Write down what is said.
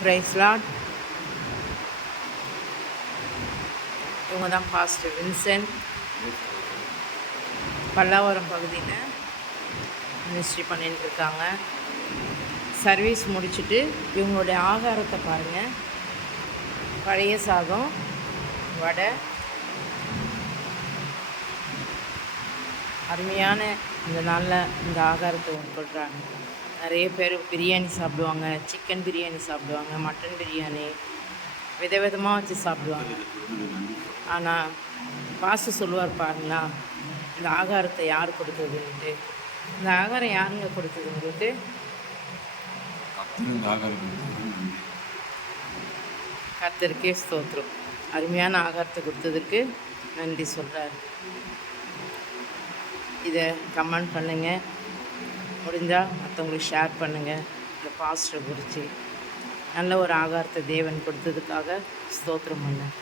பிரைஸ்லாட் இவங்க தான் pastor Vincent Pallavaram பகுதியில் மினிஸ்ட்ரி பண்ணிட்டு இருக்காங்க. சர்வீஸ் முடிச்சுட்டு இவங்களுடைய ஆகாரத்தை பாருங்கள் பழைய சாதம் வடை அருமையான இந்த நாளில் இந்த ஆகாரத்தை உட்கொள்கிறாங்க நிறைய பேர் பிரியாணி சாப்பிடுவாங்க சிக்கன் பிரியாணி சாப்பிடுவாங்க மட்டன் பிரியாணி விதவிதமாக வச்சு சாப்பிடுவாங்க. ஆனால் பாசு சொல்லுவார் பாருங்களா இந்த ஆகாரத்தை யார் கொடுத்ததுன்ட்டு? இந்த ஆகாரம் யாருங்க கொடுத்தது உங்களுக்கு கர்த்தருக்கே ஸ்தோத்திரம். அருமையான ஆகாரத்தை கொடுத்ததற்கு நன்றி சொல்கிறார் இதை கமெண்ட் பண்ணுங்கள் முடிஞ்சால் மற்றவங்களுக்கு ஷேர் பண்ணுங்கள் இந்த பாஸ்டரை குறித்து நல்ல ஒரு ஆகாரத்தை தேவன் கொடுத்ததுக்காக ஸ்தோத்திரம் பண்ணேன்